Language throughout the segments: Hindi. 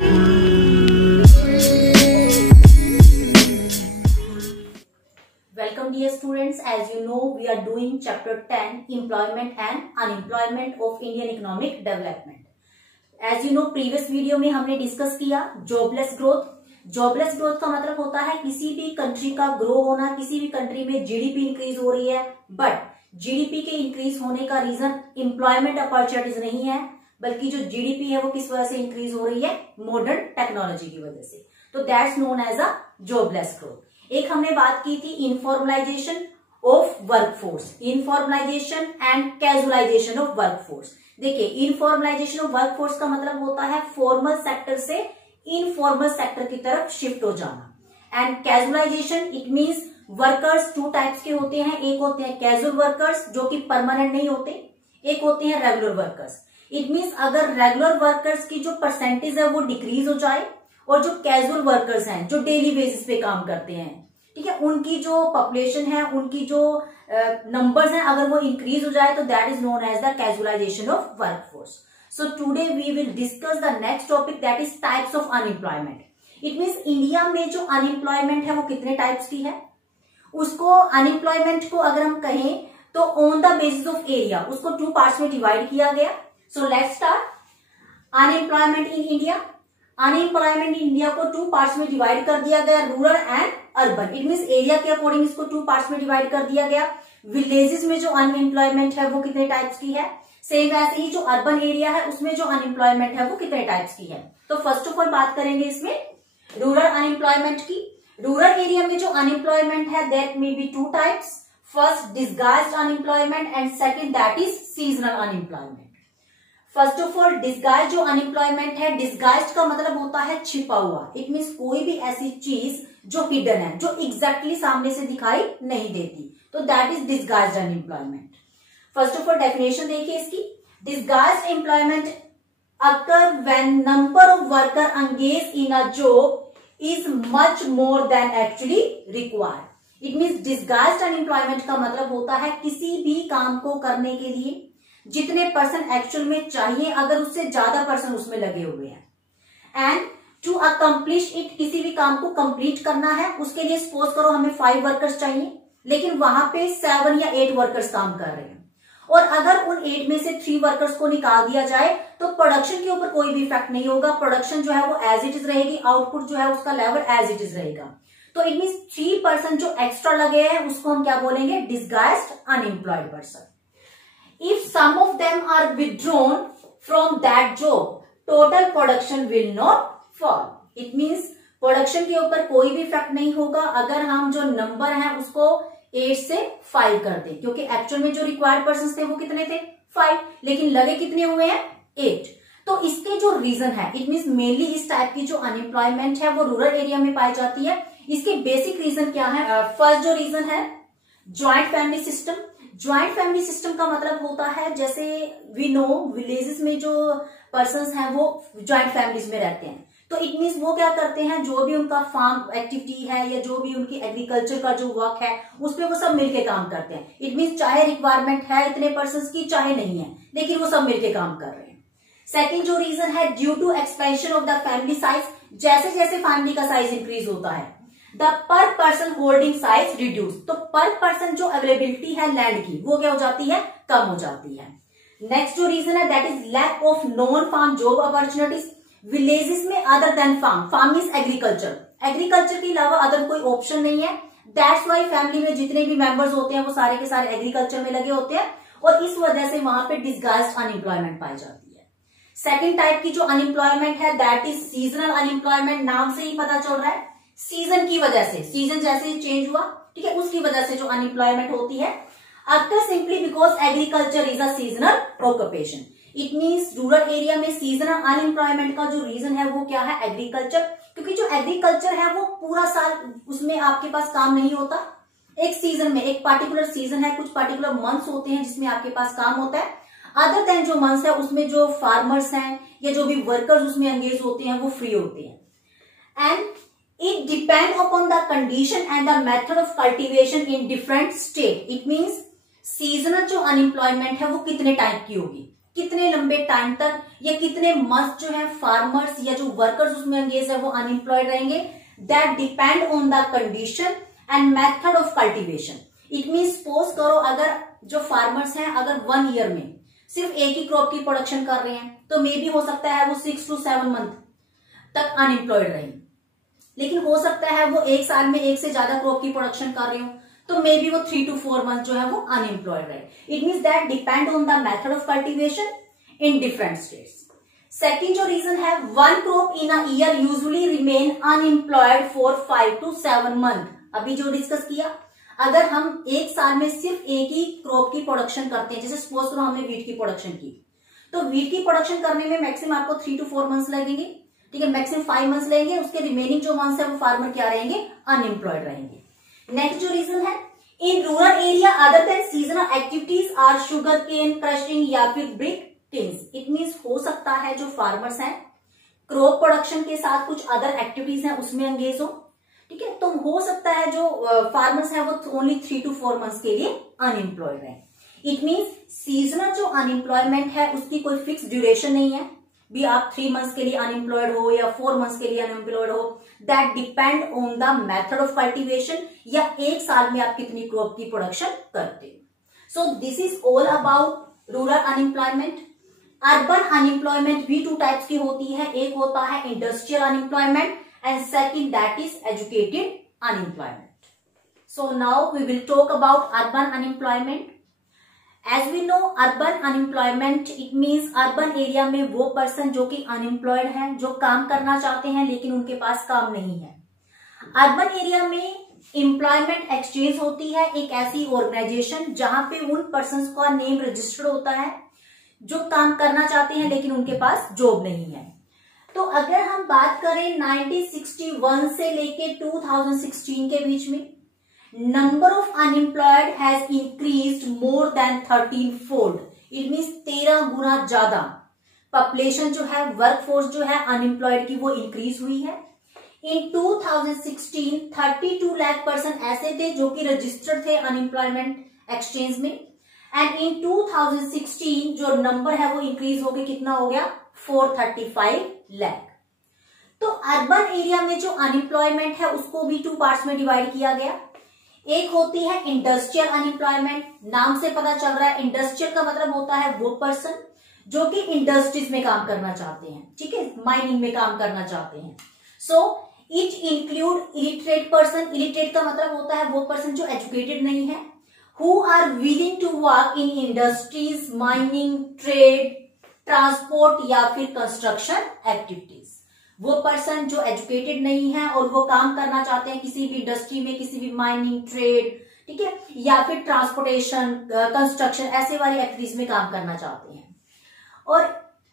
Welcome dear students, as you know we are doing chapter 10 employment and unemployment of Indian economic development. As you know previous video में हमने डिस्कस किया जॉबलेस ग्रोथ. जॉबलेस ग्रोथ का मतलब होता है किसी भी कंट्री का ग्रो होना, किसी भी कंट्री में जीडीपी इंक्रीज हो रही है बट जीडीपी के इंक्रीज होने का रीजन एम्प्लॉयमेंट अपॉर्चुनिटीज नहीं है, बल्कि जो जीडीपी है वो किस वजह से इंक्रीज हो रही है, मॉडर्न टेक्नोलॉजी की वजह से. तो that's known as a jobless growth. एक हमने बात की थी informalisation of workforce, informalisation and casualisation of workforce. देखिए इनफॉर्मलाइजेशन ऑफ वर्कफोर्स का मतलब होता है फॉर्मल सेक्टर से इनफॉर्मल सेक्टर की तरफ शिफ्ट हो जाना. And casualisation it means workers two types के होते हैं. एक होते हैं कैजुअल वर्कर्स जो कि परमानेंट नहीं होते, एक होते हैं रेगुलर वर्कर्स. इट मींस अगर रेगुलर वर्कर्स की जो परसेंटेज है वो डिक्रीज हो जाए और जो कैजुअल वर्कर्स हैं जो डेली बेसिस पे काम करते हैं, ठीक है, उनकी जो पॉपुलेशन है, उनकी जो नंबर्स हैं, अगर वो इंक्रीज हो जाए तो that is known as the casualisation of workforce. So today we will discuss the next topic that is types of unemployment. It means India में जो अनएम्प्लॉयमेंट है वो कितने टाइप्स की है. उसको अनएम्प्लॉयमेंट को अगर हम कहें तो on the basis of area उसको टू पार्ट्स में डिवाइड किया गया. So let's start. Unemployment in India, unemployment in India को टू पार्ट्स में डिवाइड कर दिया गया, rural and urban. It means area के अकॉर्डिंग इसको टू पार्ट्स में डिवाइड कर दिया गया. विलेजेस में जो अनएम्प्लॉयमेंट है वो कितने टाइप्स की है, सेम वैसे ही जो अर्बन एरिया है उसमें जो अनएम्प्लॉयमेंट है वो कितने टाइप्स की है. तो फर्स्ट ऑफ ऑल बात करेंगे इसमें रूरल अनएम्प्लॉयमेंट की. रूरल एरिया में जो अनएम्प्लॉयमेंट है that may be two types. First disguised unemployment and second that is seasonal unemployment. First of all disguise जो अनएम्प्लॉयमेंट है, डिस्गाइज का मतलब होता है छिपा हुआ. इट मींस कोई भी ऐसी चीज जो हिडन है, जो एग्जैक्टली सामने से दिखाई नहीं देती, तो that is disguised unemployment. First of all definition देखिए इसकी. Disguised employment occur when number of worker engage in a job is much more than actually required. It means disguised unemployment का मतलब होता है किसी भी काम को करने के लिए जितने पर्सन एक्चुअल में चाहिए अगर उससे ज्यादा पर्सन उसमें लगे हुए हैं. एंड टू अकम्प्लिश इट, किसी भी काम को कंप्लीट करना है, उसके लिए सपोज करो हमें 5 वर्कर्स चाहिए लेकिन वहां पे 7 या 8 वर्कर्स काम कर रहे हैं और अगर उन 8 में से 3 वर्कर्स को निकाल दिया जाए तो प्रोडक्शन के ऊपर कोई भी इफेक्ट नहीं होगा. प्रोडक्शन जो है वो एज इट इज रहेगी, आउटपुट जो है उसका लेवल एज इट इज रहेगा. तो इट मींस 3 पर्सन जो एक्स्ट्रा लगे हैं उसको हम क्या बोलेंगे, disguised unemployed person. If some of them are withdrawn from that job, total production will not fall. It means production के ऊपर कोई भी इफेक्ट नहीं होगा अगर हम जो नंबर है उसको 8 से 5 कर दें, क्योंकि एक्चुअल में जो रिक्वायर्ड पर्सन थे वो कितने थे, 5, लेकिन लगे कितने हुए हैं, 8. तो इसके जो रीजन है, इट मींस मेनली इस टाइप की जो अनएम्प्लॉयमेंट है वो रूरल एरिया में पाई जाती है. इसके बेसिक रीजन क्या है. फर्स्ट जो रीजन है joint family system. Joint family system का मतलब होता है जैसे वी नो विलेजेस में जो पर्सन्स हैं वो ज्वाइंट फैमिलीज में रहते हैं. तो इट मींस वो क्या करते हैं, जो भी उनका फार्म एक्टिविटी है या जो भी उनकी एग्रीकल्चर का जो वर्क है उस पर वो सब मिलके काम करते हैं. इट मींस चाहे रिक्वायरमेंट है इतने पर्सन्स की चाहे नहीं है, लेकिन वो सब मिलके काम कर रहे हैं. सेकेंड जो रीजन है due to expansion of the family size. जैसे जैसे फैमिली का साइज इंक्रीज होता है द पर पर्सन होल्डिंग साइज रिड्यूस. तो पर पर्सन जो अवेलेबिलिटी है लैंड की वो क्या हो जाती है, कम हो जाती है. नेक्स्ट जो रीजन है that is lack of non farm job opportunities. Villages में other than farm, farm means agriculture, agriculture के अलावा अदर कोई ऑप्शन नहीं है. दैट्स वाई फैमिली में जितने भी मेंबर्स होते हैं वो सारे के सारे एग्रीकल्चर में लगे होते हैं और इस वजह से वहां पे डिस्गाइज्ड अनएम्प्लॉयमेंट पाई जाती है. सेकेंड टाइप की जो अनएम्प्लॉयमेंट है दैट इज सीजनल अनएम्प्लॉयमेंट. नाम से ही पता चल रहा है सीजन की वजह से, सीजन जैसे ही चेंज हुआ, ठीक है, उसकी वजह से जो अनएम्प्लॉयमेंट होती है. Actor simply because agriculture is a seasonal occupation. It means rural area में सीजनल अनएम्प्लॉयमेंट का जो रीजन है वो क्या है, एग्रीकल्चर. क्योंकि जो एग्रीकल्चर है वो पूरा साल उसमें आपके पास काम नहीं होता. एक सीजन में, एक पार्टिकुलर सीजन है, कुछ पार्टिकुलर मंथ्स होते हैं जिसमें आपके पास काम होता है. अदर देन जो मंथ्स है उसमें जो फार्मर्स हैं या जो भी वर्कर्स उसमें एंगेज होते हैं वो फ्री होते हैं. And it depend upon the condition and the method of cultivation in different state. It means seasonal जो unemployment है वो कितने टाइप की होगी. कितने लंबे टाइम तक या कितने मंथ जो है फार्मर्स या जो वर्कर्स उसमें एंगेज है वो अनएम्प्लॉयड रहेंगे, that depend on the condition and method of cultivation. It mean suppose करो अगर जो फार्मर्स हैं अगर 1 ईयर में सिर्फ एक ही क्रॉप की प्रोडक्शन कर रहे हैं तो मे बी हो सकता है वो 6 to 7 मंथ तक अनएम्प्लॉयड रहें, लेकिन हो सकता है वो 1 साल में 1 से ज्यादा क्रॉप की प्रोडक्शन कर रहे हो तो मे बी वो 3 to 4 मंथ जो है वो अनएम्प्लॉयड रहे। It means that depend on the method of cultivation in different states. Second जो रीजन है, 1 crop in a year usually remain unemployed for 5 to 7 month. अभी जो डिस्कस किया, अगर हम 1 साल में सिर्फ एक ही क्रॉप की प्रोडक्शन करते हैं, जैसे सपोज करो हमने वीट की प्रोडक्शन की, तो वीट की प्रोडक्शन करने में मैक्सिमम आपको 3 to 4 मंथ्स लगेंगे, ठीक है, मैक्सिमम 5 मंथ्स लेंगे, उसके रिमेनिंग जो मंथ्स है वो फार्मर क्या रहेंगे, अनएम्प्लॉयड रहेंगे। नेक्स्ट जो रीजन है, in rural area other than seasonal activities are sugar cane crushing या फिर ब्रिक टिन्स। इट मीन्स हो सकता है जो फार्मर्स हैं क्रॉप प्रोडक्शन के साथ कुछ अदर एक्टिविटीज हैं उसमें एंगेज हो, ठीक है, तो हो सकता है जो फार्मर्स हैं वो ओनली 3 to 4 मंथ्स के लिए अनएम्प्लॉयड रहे। इट मीन्स सीजनल जो अनएम्प्लॉयमेंट है उसकी कोई फिक्स ड्यूरेशन नहीं है, भी आप 3 मंथ्स के लिए अनएम्प्लॉयड हो या 4 मंथ्स के लिए अनएम्प्लॉयड हो, that depend on the method of cultivation या 1 साल में आप कितनी क्रॉप की प्रोडक्शन करते हो। So this is all about rural unemployment. Urban unemployment भी 2 टाइप्स की होती है, एक होता है industrial unemployment and second that is educated unemployment. So now we will talk about urban unemployment. As we know urban unemployment it means urban area में वो person जो कि unemployed हैं, जो काम करना चाहते हैं लेकिन उनके पास काम नहीं है। अर्बन एरिया में एम्प्लॉयमेंट एक्सचेंज होती है, एक ऐसी ऑर्गेनाइजेशन जहां पे उन पर्सन का नेम रजिस्टर्ड होता है जो काम करना चाहते हैं लेकिन उनके पास जॉब नहीं है। तो अगर हम बात करें 1961 से लेके 2016 के बीच में number of unemployed has increased more than 13 fold. It means 13 गुना ज्यादा पॉपुलेशन जो है, वर्कफोर्स जो है अनएम्प्लॉयड की वो इंक्रीज हुई है। इन 2016 32 लाख पर्सन ऐसे थे जो कि रजिस्टर्ड थे अनएम्प्लॉयमेंट एक्सचेंज में, एंड इन 2016 जो नंबर है वो इंक्रीज होकर कितना हो गया, 435 लाख। तो अर्बन एरिया में जो अनएम्प्लॉयमेंट है उसको भी 2 पार्ट्स में डिवाइड किया गया। एक होती है इंडस्ट्रियल अनएम्प्लॉयमेंट, नाम से पता चल रहा है इंडस्ट्रियल का मतलब होता है वो पर्सन जो कि इंडस्ट्रीज में काम करना चाहते हैं, ठीक है, माइनिंग में काम करना चाहते हैं। So it include illiterate person. Illiterate का मतलब होता है वो पर्सन जो एजुकेटेड नहीं है, who are willing to work in industries, mining, trade, transport या फिर कंस्ट्रक्शन एक्टिविटीज। वो पर्सन जो एजुकेटेड नहीं है और वो काम करना चाहते हैं किसी भी इंडस्ट्री में, किसी भी माइनिंग, ट्रेड, ठीक है, या फिर ट्रांसपोर्टेशन, कंस्ट्रक्शन, ऐसे वाली एक्टिविटीज में काम करना चाहते हैं। और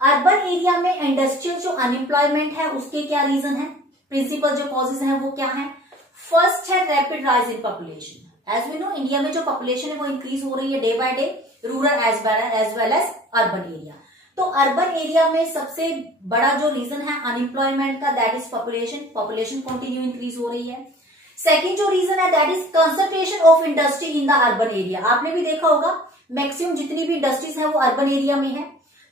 अर्बन एरिया में इंडस्ट्रियल जो अनएम्प्लॉयमेंट है उसके क्या रीजन है, प्रिंसिपल जो कॉजेज हैं वो क्या है। फर्स्ट है rapid rise in population. As we know India में जो पॉपुलेशन है वो इंक्रीज हो रही है day by day, rural as well as urban area. तो अर्बन एरिया में सबसे बड़ा जो रीजन है अनएम्प्लॉयमेंट का that is population. Population continue increase हो रही है। सेकंड जो रीजन है that is concentration of industry in the urban area. आपने भी देखा होगा मैक्सिमम जितनी भी इंडस्ट्रीज है वो अर्बन एरिया में है,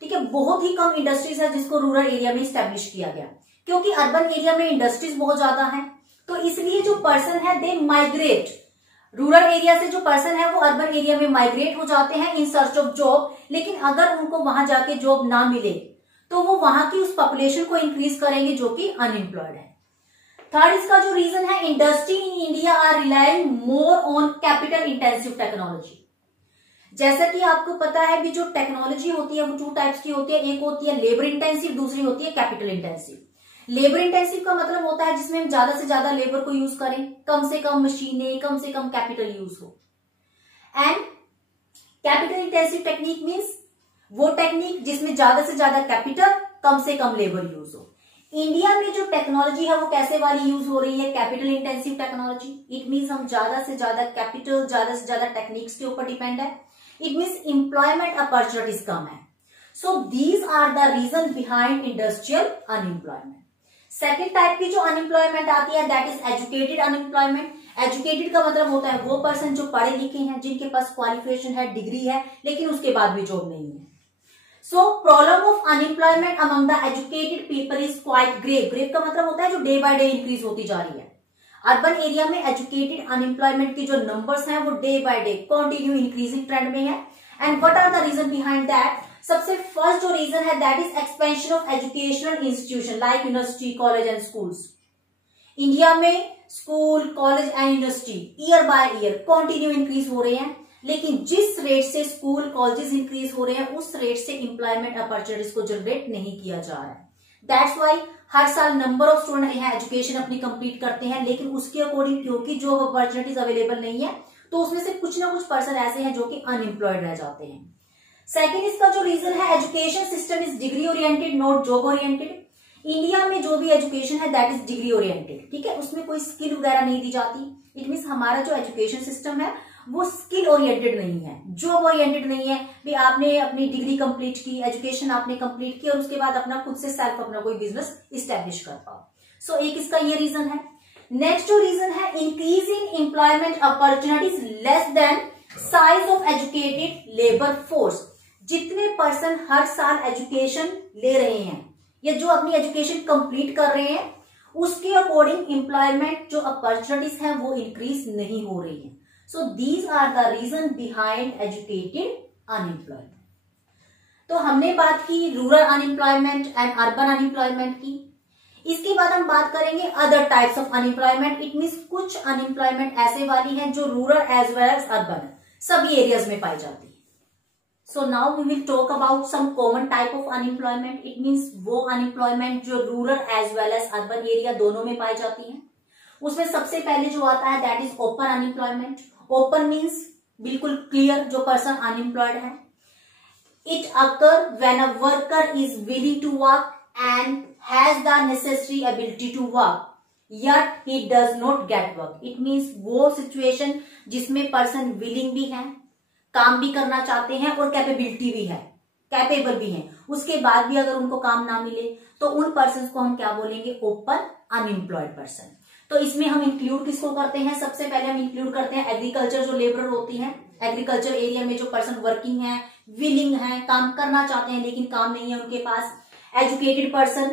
ठीक है, बहुत ही कम इंडस्ट्रीज है जिसको रूरल एरिया में स्टैब्लिश किया गया, क्योंकि अर्बन एरिया में इंडस्ट्रीज बहुत ज्यादा है। तो इसलिए जो पर्सन है दे माइग्रेट, रूरल एरिया से जो पर्सन है वो अर्बन एरिया में माइग्रेट हो जाते हैं इन सर्च ऑफ जॉब। लेकिन अगर उनको वहां जाके जॉब ना मिले तो वो वहां की उस पॉपुलेशन को इंक्रीज करेंगे जो कि अनएम्प्लॉयड है। थर्ड इसका जो रीजन है, industry in India are relying more on capital intensive technology. जैसा कि आपको पता है भी जो टेक्नोलॉजी होती है वो 2 टाइप्स की होती है, एक होती है लेबर इंटेंसिव, दूसरी होती है कैपिटल इंटेंसिव। लेबर इंटेंसिव का मतलब होता है जिसमें हम ज्यादा से ज्यादा लेबर को यूज करें, कम से कम मशीनें, कम से कम कैपिटल यूज हो। And capital intensive technique means वो टेक्निक जिसमें ज्यादा से ज्यादा कैपिटल, कम से कम लेबर यूज हो। इंडिया में जो टेक्नोलॉजी है वो कैसे वाली यूज हो रही है, capital intensive technology. It means हम ज्यादा से ज्यादा कैपिटल, ज्यादा से ज्यादा टेक्निक्स के ऊपर डिपेंड है। इट मीन्स एम्प्लॉयमेंट अपॉर्चुनिटीज कम है। So these are the reason behind industrial unemployment. Second type की जो अनएम्प्लॉयमेंट आती है that is educated unemployment. Educated का मतलब होता है वो पर्सन जो पढ़े लिखे हैं, जिनके पास क्वालिफिकेशन है, डिग्री है, लेकिन उसके बाद भी जॉब नहीं है। So problem of unemployment among the educated people is quite grave. Grave का मतलब होता है जो डे बाय डे इंक्रीज होती जा रही है। अर्बन एरिया में एजुकेटेड अनएम्प्लॉयमेंट के जो नंबर्स हैं वो day by day continue increasing trend में है। And what are the reason behind that? सबसे फर्स्ट जो रीजन है that is expansion of educational institution like university, college and schools. India में school, college and university year by year continue increase हो रहे हैं, लेकिन जिस रेट से स्कूल कॉलेजेस इंक्रीज हो रहे हैं उस रेट से एम्प्लॉयमेंट अपॉर्चुनिटीज को जनरेट नहीं किया जा रहा है। दैट्स वाई हर साल नंबर ऑफ स्टूडेंट यहाँ एजुकेशन अपनी कंप्लीट करते हैं, लेकिन उसके अकॉर्डिंग क्योंकि जॉब अपॉर्चुनिटीज अवेलेबल नहीं है तो उसमें से कुछ ना कुछ पर्सन ऐसे हैं जो कि अनएम्प्लॉयड रह जाते हैं। सेकेंड इसका जो रीजन है, education system is degree oriented not job oriented. India में जो भी एजुकेशन है दैट इज डिग्री ओरिएंटेड, ठीक है, उसमें कोई स्किल वगैरह नहीं दी जाती। इट मीन्स हमारा जो एजुकेशन सिस्टम है वो स्किल ओरिएंटेड नहीं है, जॉब ओरिएंटेड नहीं है। भी आपने अपनी डिग्री कंप्लीट की, एजुकेशन आपने कंप्लीट की और उसके बाद अपना खुद से सेल्फ अपना कोई बिजनेस इस्टेब्लिश कर पाओ। सो एक इसका ये रीजन है। नेक्स्ट जो रीजन है, increase in employment opportunities less than size of educated labour force. जितने पर्सन हर साल एजुकेशन ले रहे हैं या जो अपनी एजुकेशन कंप्लीट कर रहे हैं उसके अकॉर्डिंग एम्प्लॉयमेंट जो अपॉर्चुनिटीज है वो इंक्रीज नहीं हो रही है। So these are the reason behind educated unemployment. तो हमने बात की rural unemployment and urban unemployment की। इसके बाद हम बात करेंगे other types of unemployment. It means कुछ अनएम्प्लॉयमेंट ऐसे वाली हैं जो rural as well as urban सभी एरियाज में पाई जाती है। So now we will talk about some common type of unemployment. It means वो अनएम्प्लॉयमेंट जो rural as well as urban area दोनों में पाई जाती है। उसमें सबसे पहले जो आता है that is open unemployment. Open means बिल्कुल क्लियर, जो पर्सन अनएम्प्लॉयड है। It occur when a worker is willing to work and has the necessary ability to work yet he does not get work। It means वो सिचुएशन जिसमें पर्सन विलिंग भी है, काम भी करना चाहते हैं और कैपेबिलिटी भी है, कैपेबल भी है, उसके बाद भी अगर उनको काम ना मिले तो उन पर्सन को हम क्या बोलेंगे? Open unemployed person. तो इसमें हम इंक्लूड किसको करते हैं? सबसे पहले हम इंक्लूड करते हैं एग्रीकल्चर जो लेबर होती हैं, एग्रीकल्चर एरिया में जो पर्सन वर्किंग है, विलिंग है, काम करना चाहते हैं लेकिन काम नहीं है उनके पास। एजुकेटेड पर्सन,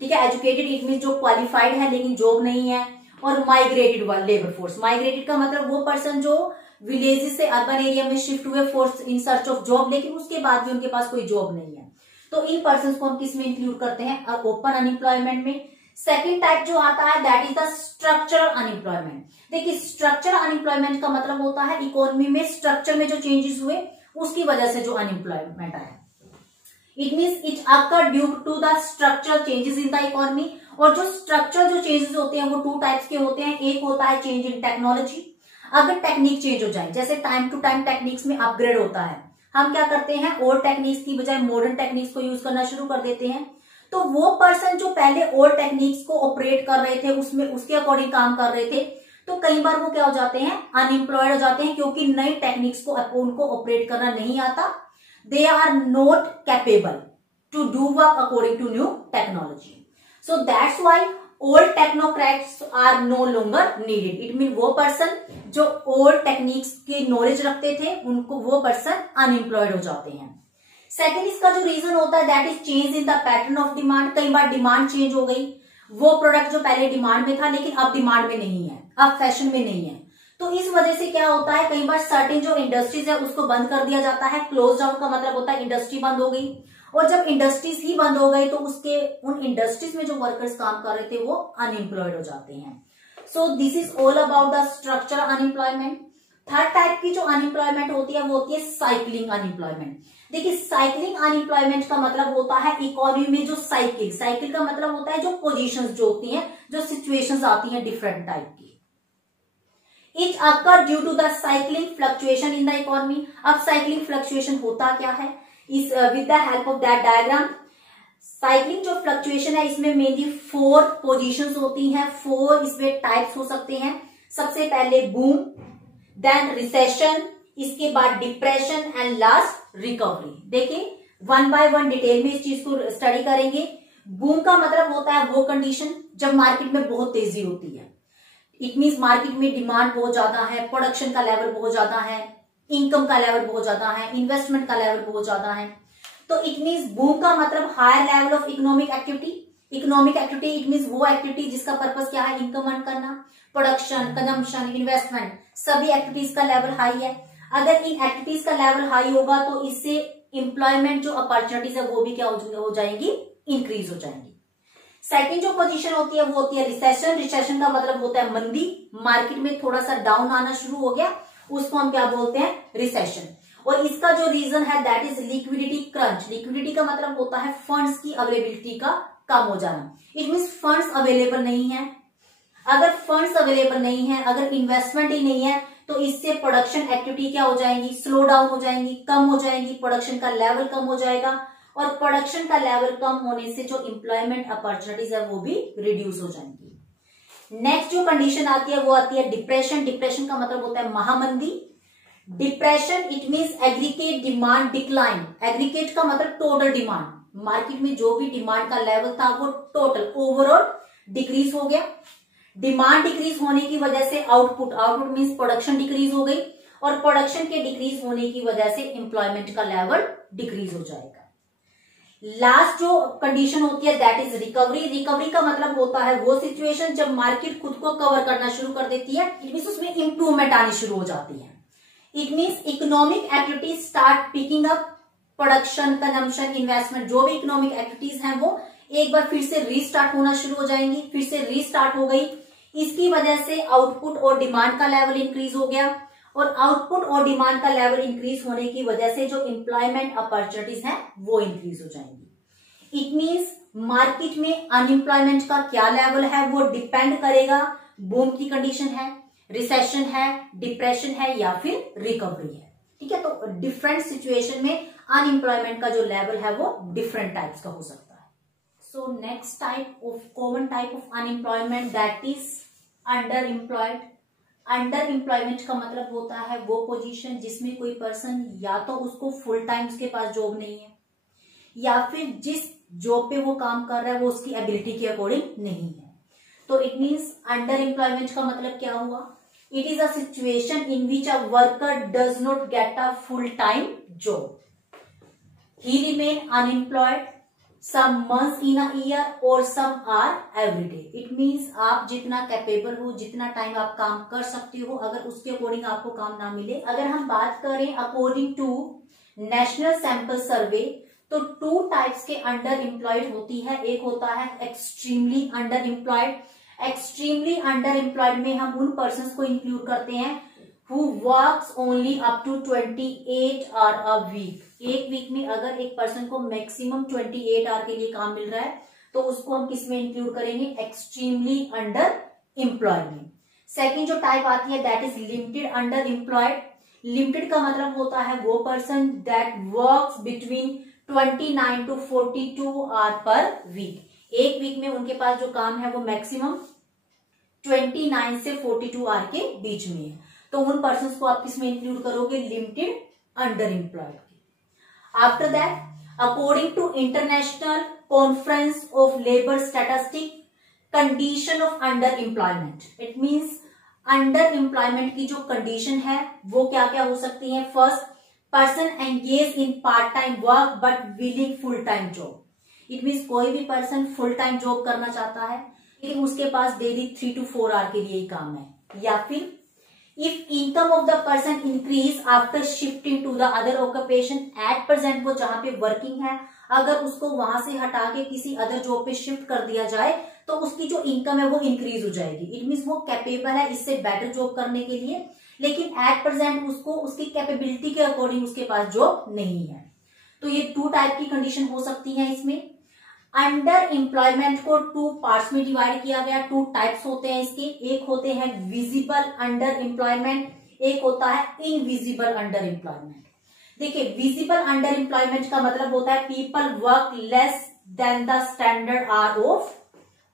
ठीक है, एजुकेटेड इट मीन जो क्वालिफाइड है लेकिन जॉब नहीं है। और माइग्रेटेड लेबर फोर्स। माइग्रेटेड का मतलब वो पर्सन जो विलेजेस से अर्बन एरिया में शिफ्ट हुए for in search of job, लेकिन उसके बाद भी उनके पास कोई जॉब नहीं है। तो इन पर्सन को हम किस में इंक्लूड करते हैं? ओपन अनएम्प्लॉयमेंट में। सेकेंड टाइप जो आता है that is the structural unemployment. देखिए स्ट्रक्चरल अनएम्प्लॉयमेंट का मतलब होता है इकोनॉमी में स्ट्रक्चर में जो चेंजेस हुए उसकी वजह से जो अनएम्प्लॉयमेंट आया। It means it occur due to the structural changes in the economy. और जो स्ट्रक्चरल जो चेंजेस होते हैं वो टू टाइप्स के होते हैं। एक होता है चेंज इन टेक्नोलॉजी, अगर टेक्निक चेंज हो जाए, जैसे टाइम टू टाइम टेक्निक्स में अपग्रेड होता है, हम क्या करते हैं ओल्ड टेक्निक्स की बजाय मॉडर्न टेक्निक्स को यूज करना शुरू कर देते हैं। तो वो पर्सन जो पहले ओल्ड टेक्निक्स को ऑपरेट कर रहे थे, उसमें उसके अकॉर्डिंग काम कर रहे थे, तो कई बार वो क्या हो जाते हैं? अनएम्प्लॉयड हो जाते हैं, क्योंकि नई टेक्निक्स को उनको ऑपरेट करना नहीं आता। They are not capable to do work according to new technology. So that's why old technocrats are no longer needed. It mean वो पर्सन जो ओल्ड टेक्निक्स की नॉलेज रखते थे उनको वो पर्सन अनएम्प्लॉयड हो जाते हैं। सेकेंड इसका जो रीजन होता है that is change in the pattern of demand. कई बार डिमांड चेंज हो गई, वो प्रोडक्ट जो पहले डिमांड में था लेकिन अब डिमांड में नहीं है, अब फैशन में नहीं है। तो इस वजह से क्या होता है, कई बार सर्टेन जो इंडस्ट्रीज है उसको बंद कर दिया जाता है। क्लोज डाउन का मतलब होता है इंडस्ट्री बंद हो गई, और जब इंडस्ट्रीज ही बंद हो गई तो उसके उन इंडस्ट्रीज में जो वर्कर्स काम कर रहे थे वो अनएम्प्लॉयड हो जाते हैं। So this is all about the structural unemployment. Third type की जो अनएम्प्लॉयमेंट होती है वो होती है साइक्लिंग अनएम्प्लॉयमेंट। देखिए साइक्लिंग अनएम्प्लॉयमेंट का मतलब होता है इकोनॉमी में जो साइकिल, साइकिल का मतलब होता है जो पोजीशंस जो होती हैं, जो सिचुएशंस आती हैं डिफरेंट टाइप की। It occur due to the cycling fluctuation in the economy. अब साइक्लिंग फ्लक्चुएशन होता क्या है, इस with the help of that diagram. Cycling जो फ्लक्चुएशन है इसमें मेनली 4 पोजीशंस होती हैं, 4 इसमें टाइप्स हो सकते हैं। सबसे पहले बूम, देन रिसेशन, इसके बाद डिप्रेशन एंड लास्ट रिकवरी। देखिए 1 बाय 1 डिटेल में इस चीज को स्टडी करेंगे। बूम का मतलब होता है वो कंडीशन जब मार्केट में बहुत तेजी होती है। इट मीन्स मार्केट में डिमांड बहुत ज्यादा है, प्रोडक्शन का लेवल बहुत ज्यादा है, इनकम का लेवल बहुत ज्यादा है, इन्वेस्टमेंट का लेवल बहुत ज्यादा है। तो इट मीन्स बूम का मतलब higher level of economic activity. Economic activity it means वो एक्टिविटी जिसका पर्पस क्या है, इनकम अर्न करना, प्रोडक्शन, कंजम्पशन, इन्वेस्टमेंट, सभी एक्टिविटीज का लेवल हाई है। अगर इन एक्टिविटीज का लेवल हाई होगा तो इससे एम्प्लॉयमेंट जो अपॉर्चुनिटीज है वो भी क्या हो जाएंगी, इंक्रीज हो जाएंगी। सेकंड जो पोजीशन होती है वो होती है रिसेशन। रिसेशन का मतलब होता है मंदी, मार्केट में थोड़ा सा डाउन आना शुरू हो गया, उसको हम क्या बोलते हैं, रिसेशन। और इसका जो रीजन है that is liquidity crunch. Liquidity का मतलब होता है फंड्स की अवेलेबिलिटी का कम हो जाना। इट मीन्स फंड्स अवेलेबल नहीं है। अगर फंड्स अवेलेबल नहीं है, अगर इन्वेस्टमेंट ही नहीं है, तो इससे प्रोडक्शन एक्टिविटी क्या हो जाएंगी, स्लो डाउन हो जाएंगी, कम हो जाएंगी, प्रोडक्शन का लेवल कम हो जाएगा। और प्रोडक्शन का लेवल कम होने से जो एम्प्लॉयमेंट अपॉर्चुनिटीज है वो भी रिड्यूस हो जाएंगी। नेक्स्ट जो कंडीशन आती है वो आती है डिप्रेशन। डिप्रेशन का मतलब होता है महामंदी। Depression it means aggregate demand decline. Aggregate का मतलब टोटल डिमांड, मार्केट में जो भी डिमांड का लेवल था वो टोटल ओवरऑल डिक्रीज हो गया। डिमांड डिक्रीज होने की वजह से आउटपुट मीन्स प्रोडक्शन डिक्रीज हो गई, और प्रोडक्शन के डिक्रीज होने की वजह से एम्प्लॉयमेंट का लेवल डिक्रीज हो जाएगा। लास्ट जो कंडीशन होती है दैट इज रिकवरी। रिकवरी का मतलब होता है वो सिचुएशन जब मार्केट खुद को कवर करना शुरू कर देती है, इट मीन्स उसमें इंप्रूवमेंट आनी शुरू हो जाती है। It means economic activities start picking up, production, consumption, investment, जो भी इकोनॉमिक एक्टिविटीज हैं वो एक बार फिर से रीस्टार्ट होना शुरू हो जाएंगी। फिर से रीस्टार्ट हो गई, इसकी वजह से आउटपुट और डिमांड का लेवल इंक्रीज हो गया, और आउटपुट और डिमांड का लेवल इंक्रीज होने की वजह से जो एम्प्लॉयमेंट अपॉर्चुनिटीज हैं वो इंक्रीज हो जाएंगी। इट मीन्स मार्केट में अनएम्प्लॉयमेंट का क्या लेवल है वो डिपेंड करेगा, बूम की कंडीशन है, रिसेशन है, डिप्रेशन है या फिर रिकवरी है। ठीक है, तो डिफरेंट सिचुएशन में अनएम्प्लॉयमेंट का जो लेवल है वो डिफरेंट टाइप्स का हो सकता है। So next type of common type of unemployment that is under employed. Under employment का मतलब होता है वो पोजीशन जिसमें कोई पर्सन या तो उसको फुल टाइम उसके पास जॉब नहीं है, या फिर जिस जॉब पे वो काम कर रहा है वो उसकी एबिलिटी के अकॉर्डिंग नहीं है। तो इट मीन्स अंडर एम्प्लॉयमेंट का मतलब क्या हुआ, it is a situation in which a worker does not get a full time job, he remain unemployed some months in a year और some are every day। It means आप जितना कैपेबल हो, जितना टाइम आप काम कर सकते हो, अगर उसके अकॉर्डिंग आपको काम ना मिले। अगर हम बात करें according to national sample survey, तो 2 टाइप्स के अंडर एम्प्लॉयड होती है। एक होता है extremely under employed. Extremely under employed में हम उन पर्सन को इंक्लूड करते हैं who works only up to 28 hour a week। एक वीक में अगर एक पर्सन को मैक्सिमम 28 आवर के लिए काम मिल रहा है तो उसको हम किस में इंक्लूड करेंगे, एक्सट्रीमली अंडर एम्प्लॉयड में। सेकेंड जो टाइप आती है that is limited under employed. Limited का मतलब होता है वो person that works between 29 to 42 hour per week. एक वीक में उनके पास जो काम है वो मैक्सिमम 29 से 42 आवर के बीच में है, तो उन पर्सन को आप किसमें इंक्लूड करोगे, limited under employed. After that, according to international conference of labour statistic, condition of under employment. It means under employment की जो कंडीशन है वो क्या क्या हो सकती है। First, person engage in part time work but willing full time job. It means कोई भी पर्सन फुल टाइम जॉब करना चाहता है लेकिन उसके पास डेली 3 to 4 आवर के लिए ही काम है। या फिर if income of the person increase after shifting to the other occupation, at present वो जहां पे वर्किंग है अगर उसको वहां से हटा के किसी अदर जॉब पे शिफ्ट कर दिया जाए तो उसकी जो इनकम है वो इंक्रीज हो जाएगी। इट मीन्स वो कैपेबल है इससे बेटर जॉब करने के लिए, लेकिन एट प्रेजेंट उसको उसकी कैपेबिलिटी के अकॉर्डिंग उसके पास जॉब नहीं है। तो ये 2 टाइप की कंडीशन हो सकती है इसमें। अंडर एम्प्लॉयमेंट को 2 पार्ट्स में डिवाइड किया गया। 2 टाइप्स होते हैं इसके, एक होते हैं विजिबल अंडर एम्प्लॉयमेंट, एक होता है इनविजिबल अंडर एम्प्लॉयमेंट। देखिए, विजिबल अंडर एम्प्लॉयमेंट का मतलब होता है people work less than the standard hour of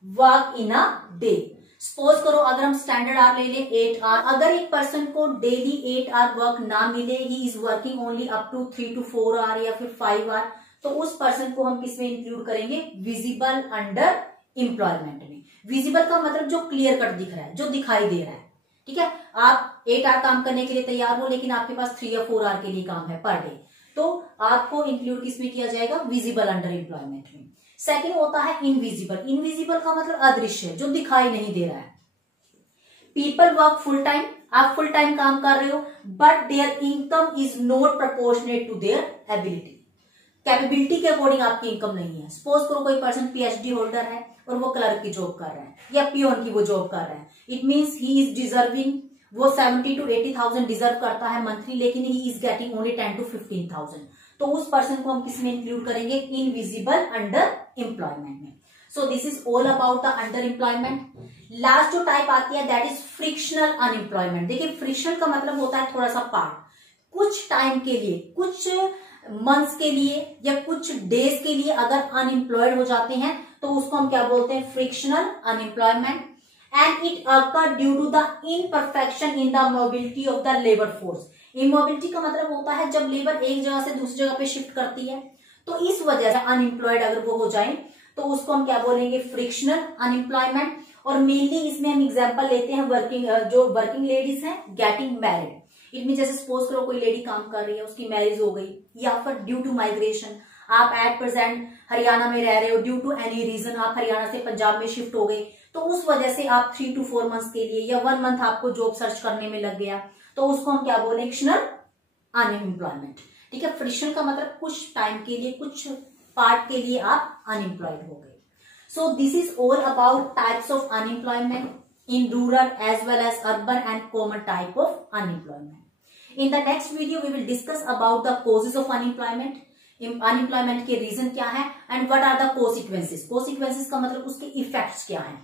work in a day. Suppose करो अगर हम स्टैंडर्ड आवर ले लें 8 आवर, अगर एक पर्सन को डेली 8 आवर वर्क ना मिले, he is working only up to 3 to 4 hour या फिर 5 आवर, तो उस पर्सन को हम किसमें इंक्लूड करेंगे, विजिबल अंडर एम्प्लॉयमेंट में। विजिबल का मतलब जो क्लियर कट दिख रहा है, जो दिखाई दे रहा है। ठीक है, आप 8 आवर काम करने के लिए तैयार हो लेकिन आपके पास 3 या 4 आवर के लिए काम है पर डे, तो आपको इंक्लूड किसमें किया जाएगा, विजिबल अंडर एम्प्लॉयमेंट में। सेकंड होता है इनविजिबल। इनविजिबल का मतलब अदृश्य, जो दिखाई नहीं दे रहा है। पीपल वर्क फुल टाइम, आप फुल टाइम काम कर रहे हो, but their income is not proportionate to their ability. Capability के अकॉर्डिंग आपकी इनकम नहीं है। सपोज करो कोई पर्सन पीएचडी होल्डर है और वो क्लर्क की जॉब कर रहा है या पियोन की वो जॉब कर रहा है, it means he is deserving, वो 70 to 80,000 डिजर्व करता है मंथली, लेकिन he is getting only 10 to 15,000। तो उस पर्सन को हम किसमें इंक्लूड करेंगे, इनविजिबल अंडर एम्प्लॉयमेंट में। So this is all about the under employment. Last जो टाइप आती है दैट इज फ्रिक्शनल अनएम्प्लॉयमेंट। देखिए फ्रिक्शनल का मतलब होता है थोड़ा सा पार्ट, कुछ टाइम के लिए, कुछ मंथ्स के लिए या कुछ डेज के लिए अगर अनएम्प्लॉयड हो जाते हैं तो उसको हम क्या बोलते हैं, frictional unemployment. And it occur due to the imperfection in the mobility of the labour force. Immobility का मतलब होता है जब लेबर एक जगह से दूसरी जगह पे शिफ्ट करती है, तो इस वजह से अनएम्प्लॉयड अगर वो हो जाए तो उसको हम क्या बोलेंगे, फ्रिक्शनल अनएम्प्लॉयमेंट। और मेनली इसमें हम एग्जांपल लेते हैं जो वर्किंग लेडीज हैं गेटिंग मैरिड। इट मीन जैसे सपोज करो कोई लेडी काम कर रही है, उसकी मैरिज हो गई, या फिर ड्यू टू माइग्रेशन आप एट प्रेजेंट हरियाणा में रह रहे हो, ड्यू टू एनी रीजन आप हरियाणा से पंजाब में शिफ्ट हो गए, तो उस वजह से आप 3 to 4 मंथ्स के लिए या 1 मंथ आपको जॉब सर्च करने में लग गया, तो उसको हम क्या बोले, फ्रिक्शनल अनएम्प्लॉयमेंट। ठीक है, फ्रिक्शनल का मतलब कुछ टाइम के लिए, कुछ पार्ट के लिए आप अनएम्प्लॉयड हो गए। So this is all about types of unemployment in rural as well as urban and common type of unemployment. In the next video we will discuss about the causes of unemployment, unemployment के reason क्या है and what are the consequences. Consequences का मतलब उसके effects क्या हैं.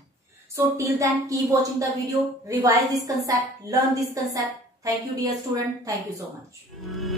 So till then keep watching the video, revise this concept, learn this concept. Thank you dear student, thank you so much.